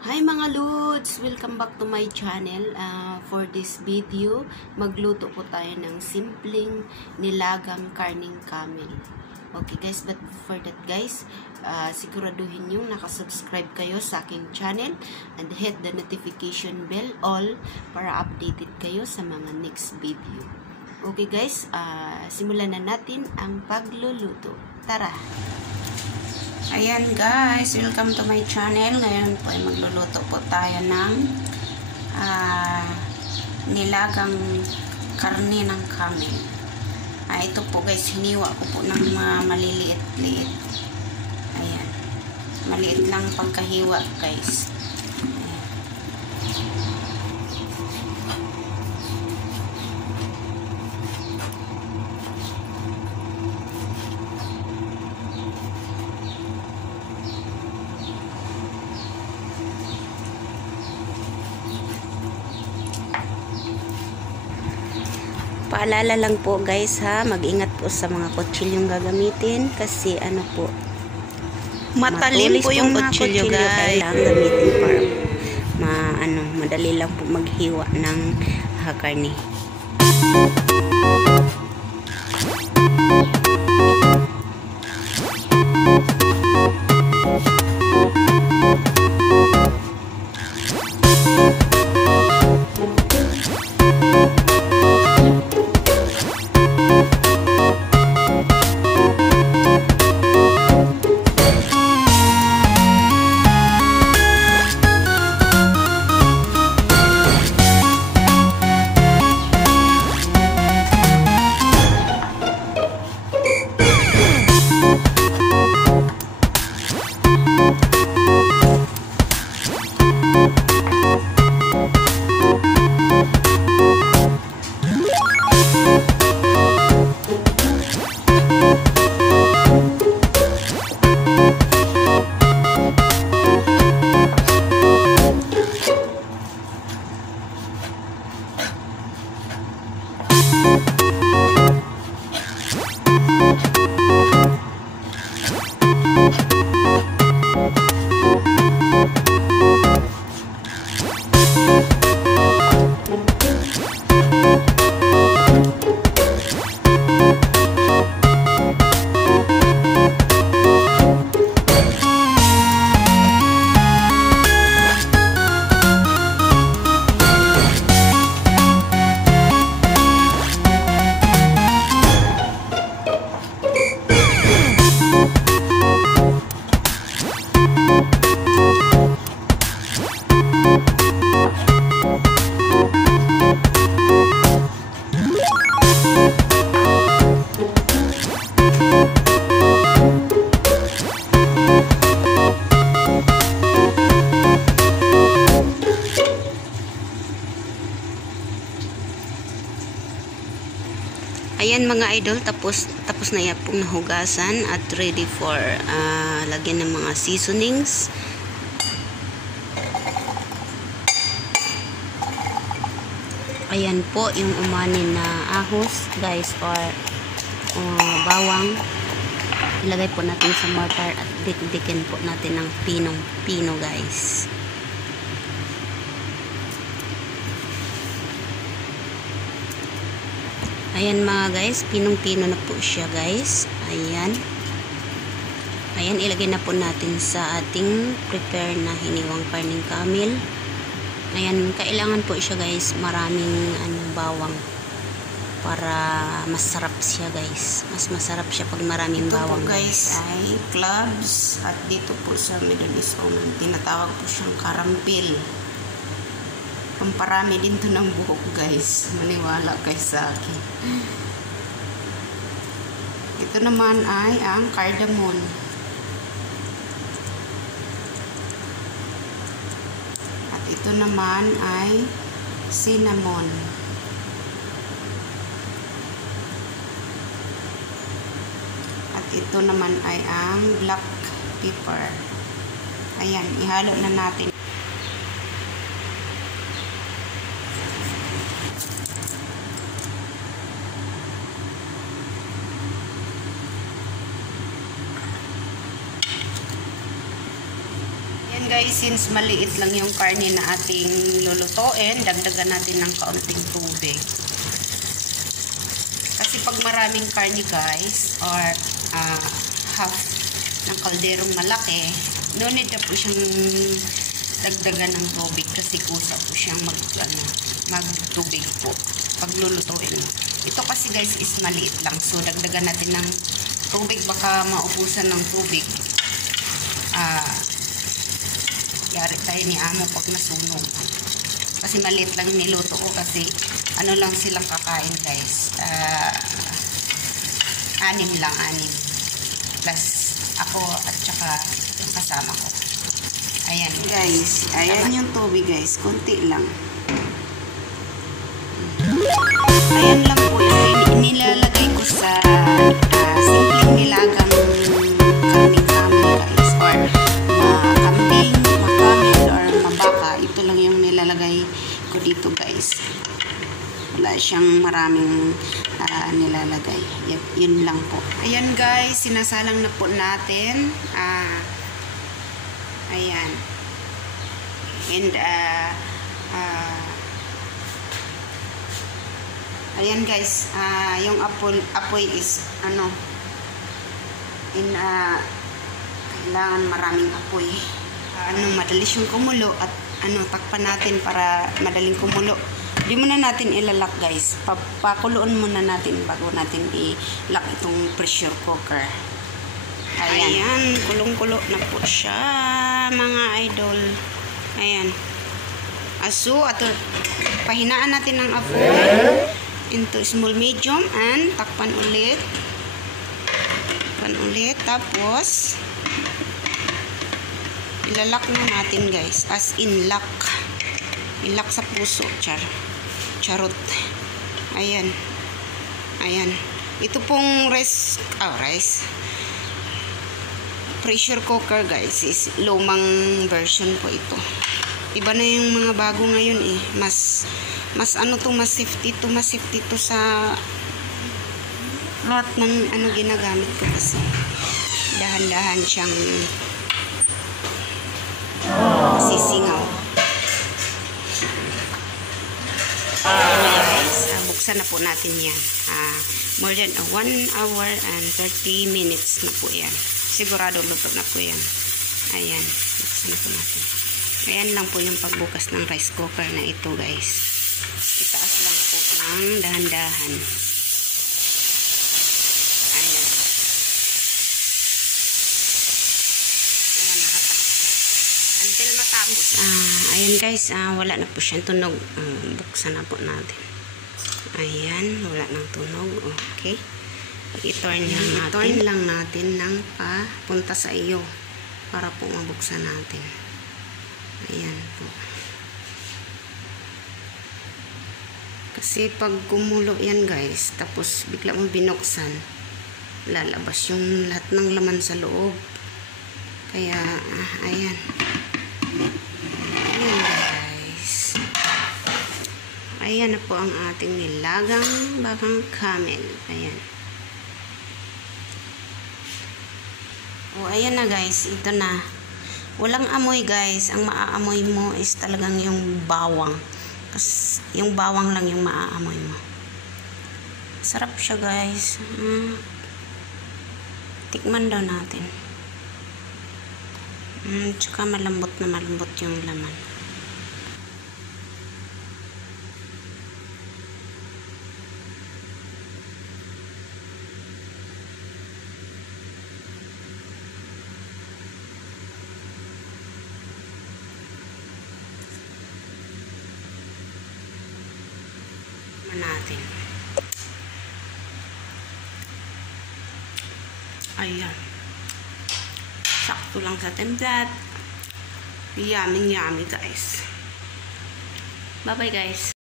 Hi mga Lods! Welcome back to my channel. For this video, magluto po tayo ng simpleng nilagang karning camel. Okay guys, but before that guys, siguraduhin nyo nakasubscribe kayo sa aking channel and hit the notification bell all para updated kayo sa mga next video. Okay guys, simulan na natin ang pagluluto. Tara! Ayan guys, welcome to my channel. Ngayon po ay magluluto po tayo ng nilagang karne ng camel. Ito po guys, hiniwa ko po ng maliliit-liit. Ayan, maliit lang pagkahiwa guys. Paalala lang po guys ha, mag-ingat po sa mga kutsilyong gagamitin kasi ano po, matalim po yung kutsilyo guys. Kailangan gamitin para madali lang po maghiwa ng karne. Ayan mga idol, tapos na yan pong nahugasan at ready for lagyan ng mga seasonings. Ayan po yung umanin na ahos guys or bawang. Ilagay po natin sa mortar at dikdikin po natin ng pinong-pino guys. Ayan mga guys, pinong-pino na po siya guys. Ayan. Ayan, ilagay na po natin sa ating prepare na hiniwang karning camel. Ayan, kailangan po siya guys, maraming bawang para masarap siya guys. Mas masarap siya pag maraming bawang guys. Ay cloves at dito po sa Middle East tinatawag po siyang karampil. Pamparami din to ng buhok guys. Maniwala kayo sa akin. Ito naman ay ang cardamon. At ito naman ay cennamon. At ito naman ay ang black pepper. Ayan, ihalo na natin. Ayan guys, since maliit lang yung karne na ating lulutuin, dagdagan natin ng kaunting tubig. Kasi pag maraming karne guys, or half ng kalderong malaki, no need na po siyang dagdagan ng tubig kasi kusa po siyang magtubig po pag lulutuin. Ito kasi guys is maliit lang, so dagdagan natin ng tubig, baka maubusan ng tubig. Yari tayo ni amo pag nasunog. Kasi maliit lang niluto ko kasi ano lang silang kakain guys. 6 lang, 6. Plus ako at saka yung kasama ko. Ayan guys. Ayan yung tubig guys. Konti lang. Ayan lang po yung nilalagay ko sa simpleng nilagang karning camel guys. Or kambing, makamel, or mabaka. Ito lang yung nilalagay ko dito guys. Wala siyang maraming nilalagay. Yun lang po. Ayan guys, sinasalang na po natin. Ayan. And ayan guys, yung apoy is kailangan maraming apoy. Madali siyang kumulo at takpan natin para madaling kumulo. Di muna natin ilalak guys. Pakuloon muna natin bago natin ilak itong pressure cooker. Ayan, kulong-kulo na po siya mga idol. Ayan. So, pahinaan natin ng apoy into small medium and takpan ulit. Tapos ilalak na natin guys, as in lock. Ilak sa puso, charot. Ayan. Ito pong rice pressure cooker guys is lumang version po ito. Iba na yung mga bago ngayon eh. Mas safety to sa lahat ng ginagamit ko kasi dahan-dahan siyang sisingaw. Buksan na po natin yan. More than 1 hour and 30 minutes na po yan. Sigurado luto na po yan. Ayan. Buksan na po natin. Ayan lang po yung pagbukas ng rice cooker na ito guys. Itaas lang po ng dahan-dahan. Ayan. Until matapos. Ayan guys, wala na po siyang tunog. Buksan na po natin. Ayan, wala nang tunog. Okay. I-turn lang natin ng papunta sa iyo para po mabuksan natin. Ayan po. Kasi pag kumulo yan guys, tapos bigla mo binuksan, lalabas yung lahat ng laman sa loob. Kaya, ayan. Ayan guys. Ayan na po ang ating nilagang bakang camel. Ayan. Ayan na guys. Ito na. Walang amoy guys. Ang maaamoy mo is talagang yung bawang. Kasi yung bawang lang yung maaamoy mo. Sarap siya guys. Tikman daw natin. Tsaka malambot na malambot yung laman. Natin. Ayan. Sakto lang sa templat. Yummy guys. Bye bye guys.